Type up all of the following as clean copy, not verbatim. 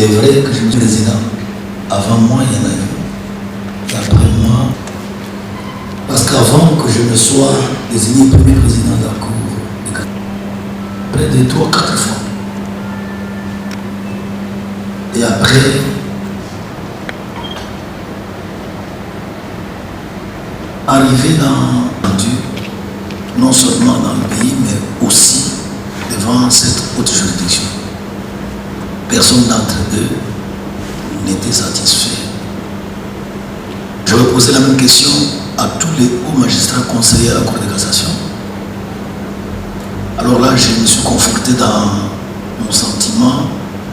Il est vrai que je suis président. Avant moi, il y en a eu. Et après moi, parce qu'avant que je ne sois désigné premier président de la Cour, près de 3 ou 4 fois. Et après, arriver non seulement dans le pays, mais aussi devant cette haute juridiction. Personne d'entre eux n'était satisfait. Je vais poser la même question à tous les hauts magistrats conseillers à la Cour de cassation. Alors là, je me suis conforté dans mon sentiment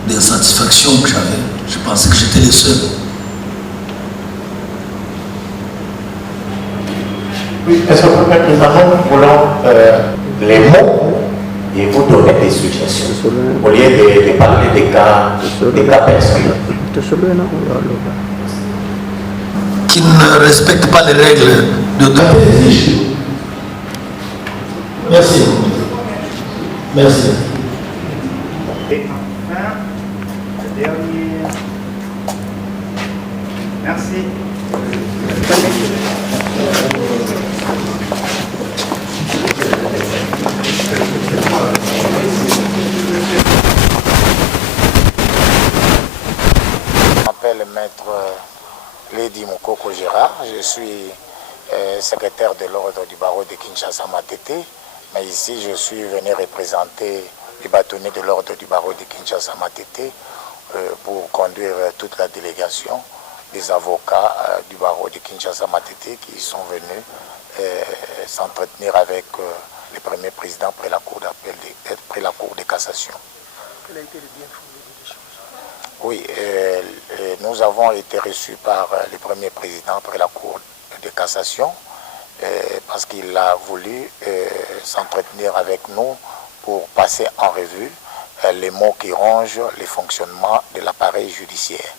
d'insatisfaction que j'avais. Je pensais que j'étais le seul. Oui, est-ce que nous voulons les mots et vous donner des suggestions au lieu de parler des cas personnels qui ne respectent pas les règles de droit. Merci. Merci. Et enfin, le dernier. Merci. Je m'appelle Maître Lady Mokoko Gérard, je suis secrétaire de l'ordre du barreau de Kinshasa-Matete, mais ici je suis venu représenter les bâtonniers de l'ordre du barreau de Kinshasa-Matete pour conduire toute la délégation des avocats du barreau de Kinshasa-Matete qui sont venus s'entretenir avec le premier président près la cour d'appel, près la cour de cassation. Quel a été le bien fondé des choses? Oui, nous avons été reçus par le premier président près la cour de cassation parce qu'il a voulu s'entretenir avec nous pour passer en revue les mots qui rongent le fonctionnement de l'appareil judiciaire.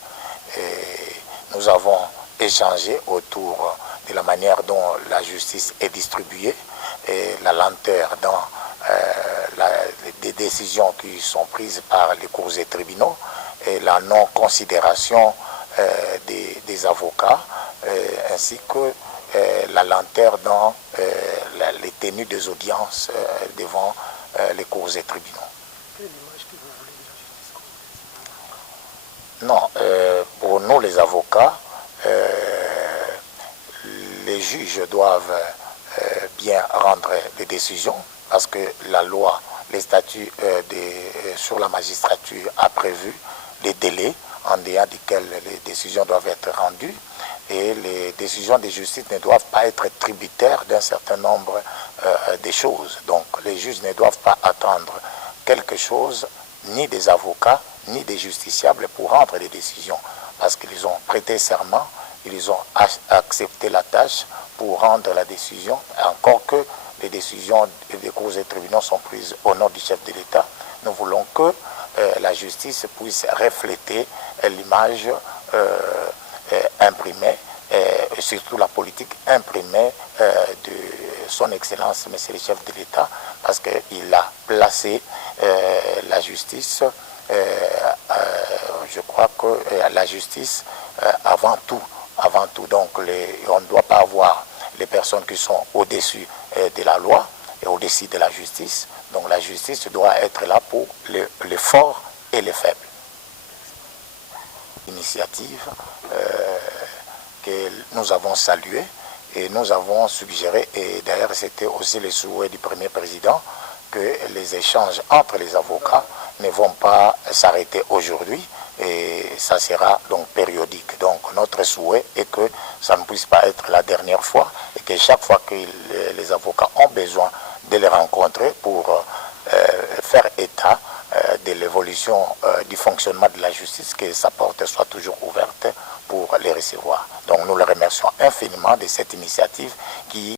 Nous avons échangé autour de la manière dont la justice est distribuée et la lenteur dans des décisions qui sont prises par les cours et tribunaux et la non-considération des avocats ainsi que la lenteur dans les tenues des audiences devant les cours et tribunaux. Quelle est l'image que vous voulez de la justice? Non, pour nous les avocats, les juges doivent bien rendre des décisions parce que la loi, les statuts sur la magistrature a prévu des délais en dehors desquels les décisions doivent être rendues et les décisions de justice ne doivent pas être tributaires d'un certain nombre de choses. Donc les juges ne doivent pas attendre quelque chose ni des avocats ni des justiciables pour rendre des décisions parce qu'ils ont prêté serment, ils ont accepté la tâche pour rendre la décision, encore que les décisions des cours et tribunaux sont prises au nom du chef de l'État. Nous voulons que la justice puisse refléter l'image imprimée, et surtout la politique imprimée de son Excellence, Monsieur le chef de l'État, parce qu'il a placé la justice, je crois que la justice avant tout. Donc on ne doit pas avoir les personnes qui sont au-dessus de la loi et au-dessus de la justice. Donc la justice doit être là pour les forts et les faibles. Initiative que nous avons saluée et nous avons suggéré, et d'ailleurs c'était aussi le souhait du premier président, que les échanges entre les avocats ne vont pas s'arrêter aujourd'hui et ça sera donc périodique. Donc notre souhait est que ça ne puisse pas être la dernière fois et que chaque fois que les avocats ont besoin de les rencontrer pour faire état de l'évolution du fonctionnement de la justice, que sa porte soit toujours ouverte pour les recevoir. Donc nous les remercions infiniment de cette initiative qui